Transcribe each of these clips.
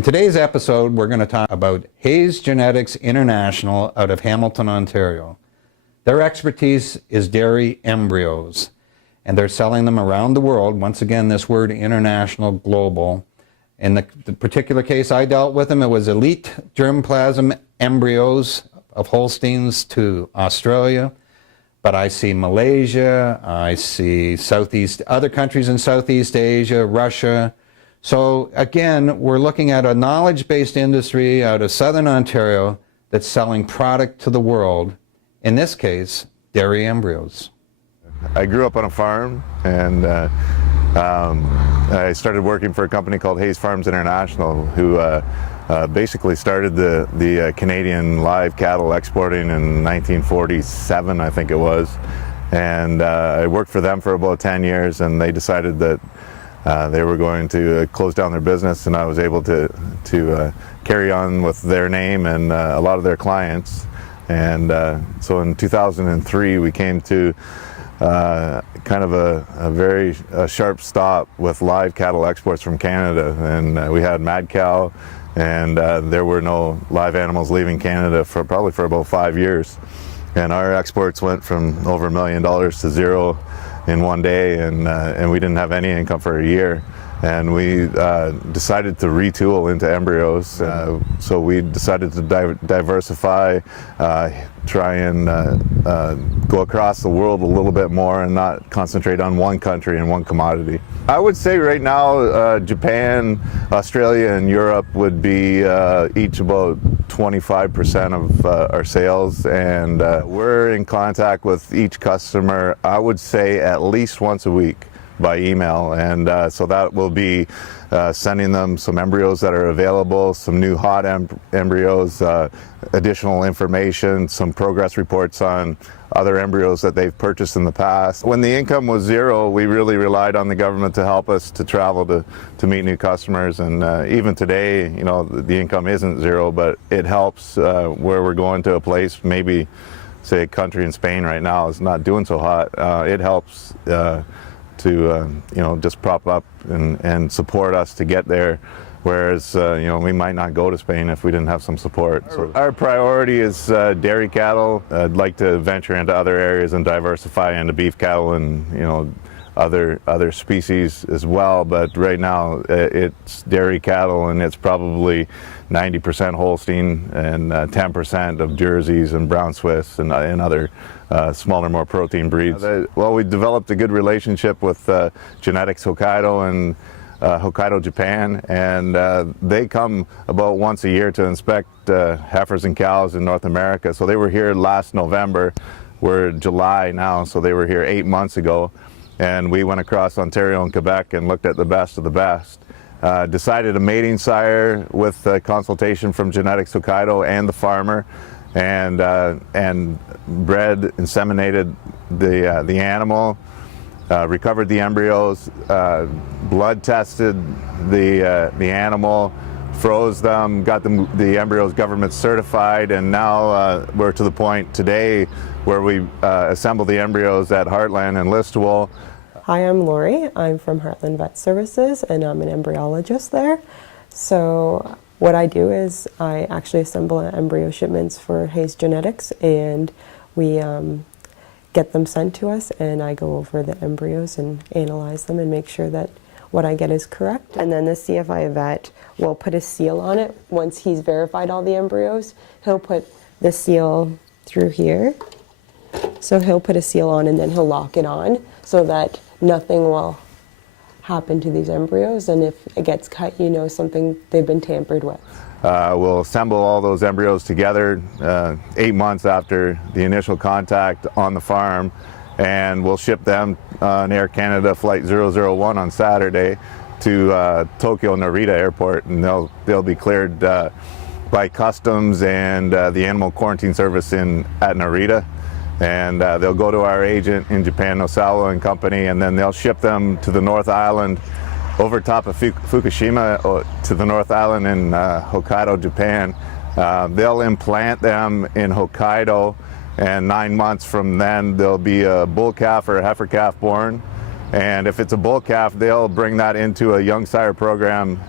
In today's episode, we're going to talk about Hayes Genetics International out of Hamilton, Ontario. Their expertise is dairy embryos, and they're selling them around the world. Once again, this word international, global. In the particular case I dealt with them, it was elite germplasm embryos of Holsteins to Australia. But I see Malaysia, I see other countries in Southeast Asia, Russia. So again, we're looking at a knowledge-based industry out of Southern Ontario that's selling product to the world. In this case, dairy embryos. I grew up on a farm, and I started working for a company called Hayes Farms International, who basically started the Canadian live cattle exporting in 1947, I think it was. And I worked for them for about 10 years, and they decided that they were going to close down their business, and I was able to carry on with their name and a lot of their clients. And so in 2003, we came to kind of a very sharp stop with live cattle exports from Canada. And we had mad cow, and there were no live animals leaving Canada probably for about 5 years. And our exports went from over $1 million to zero in one day, and we didn't have any income for a year. And we decided to retool into embryos. So we decided to diversify, try and go across the world a little bit more and not concentrate on one country and one commodity. I would say right now Japan, Australia, and Europe would be each about 25% of our sales, and we're in contact with each customer, I would say, at least once a week by email. And so that will be sending them some embryos that are available, some new hot embryos, additional information, some progress reports on other embryos that they've purchased in the past. When the income was zero, we really relied on the government to help us to travel to meet new customers. And even today, you know, the income isn't zero, but it helps where we're going to a place, maybe say a country in Spain right now is not doing so hot. It helps to you know, just prop up and support us to get there, whereas you know, we might not go to Spain if we didn't have some support. So our priority is dairy cattle. I'd like to venture into other areas and diversify into beef cattle and, you know, other species as well, but right now it's dairy cattle, and it's probably 90% Holstein and 10% of Jerseys and Brown Swiss and other smaller, more protein breeds. Well, we developed a good relationship with Genetics Hokkaido and Hokkaido, Japan, and they come about once a year to inspect heifers and cows in North America. So they were here last November. We're July now, so they were here 8 months ago. And we went across Ontario and Quebec and looked at the best of the best. Decided a mating sire with consultation from Genetics Hokkaido and the farmer, and bred, inseminated the animal, recovered the embryos, blood tested the animal, froze them, got the embryos government certified, and now we're to the point today where we assemble the embryos at Heartland and Listowel. Hi, I'm Lori. I'm from Heartland Vet Services, and I'm an embryologist there. So what I do is I actually assemble embryo shipments for Hayes Genetics, and we get them sent to us, and I go over the embryos and analyze them and make sure that what I get is correct. And then the CFI vet will put a seal on it. Once he's verified all the embryos, he'll put the seal through here. So he'll put a seal on, and then he'll lock it on so that nothing will happen to these embryos, and if it gets cut, you know they've been tampered with. We'll assemble all those embryos together 8 months after the initial contact on the farm, and we'll ship them on Air Canada Flight 001 on Saturday to Tokyo Narita Airport, and they'll be cleared by customs and the animal quarantine service at Narita. And they'll go to our agent in Japan, Nosawa and Company, and then they'll ship them to the North Island, over top of Fukushima, to the North Island in Hokkaido, Japan. They'll implant them in Hokkaido, and 9 months from then there'll be a bull calf or a heifer calf born. And if it's a bull calf, they'll bring that into a young sire program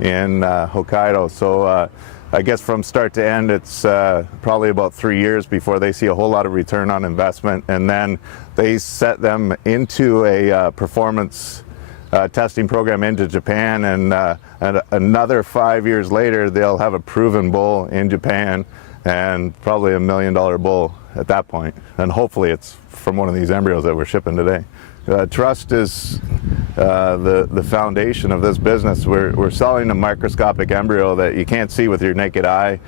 in Hokkaido. So I guess from start to end, it's probably about 3 years before they see a whole lot of return on investment, and then they set them into a performance testing program into Japan, and another 5 years later they'll have a proven bull in Japan, and probably $1 million bull at that point. And hopefully it's from one of these embryos that we're shipping today. Trust is the foundation of this business. We're selling a microscopic embryo that you can't see with your naked eye.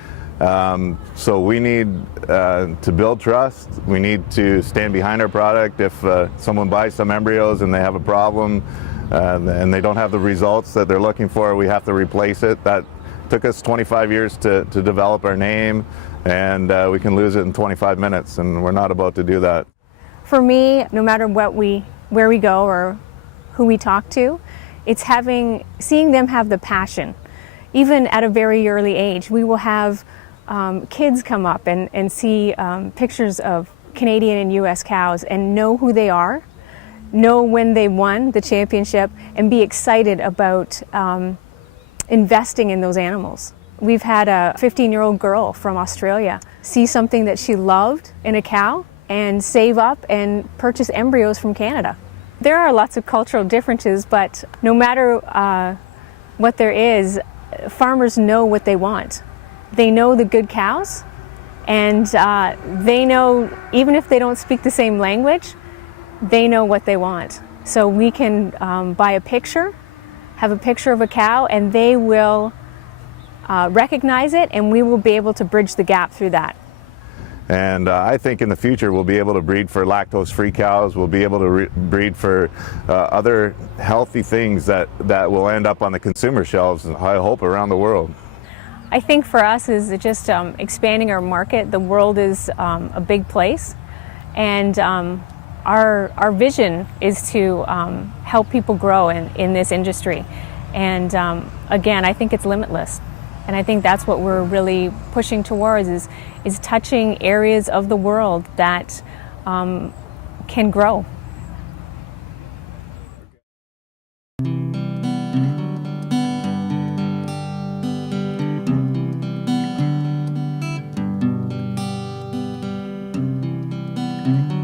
So we need to build trust. We need to stand behind our product. If someone buys some embryos and they have a problem and they don't have the results that they're looking for, we have to replace it. That took us 25 years to develop our name, and we can lose it in 25 minutes, and we're not about to do that. For me, no matter where we go or who we talk to, it's seeing them have the passion. Even at a very early age, we will have kids come up and see pictures of Canadian and US cows and know who they are, know when they won the championship, and be excited about investing in those animals. We've had a 15-year-old girl from Australia see something that she loved in a cow and save up and purchase embryos from Canada. There are lots of cultural differences, but no matter what there is, farmers know what they want. They know the good cows, and they know, even if they don't speak the same language, they know what they want. So we can buy a picture, have a picture of a cow, and they will recognize it, and we will be able to bridge the gap through that. And I think in the future we'll be able to breed for lactose-free cows. We'll be able to breed for other healthy things that will end up on the consumer shelves, I hope, around the world. I think for us is just expanding our market. The world is a big place, and our vision is to help people grow in this industry. And again, I think it's limitless. And I think that's what we're really pushing towards, is touching areas of the world that can grow. Mm-hmm.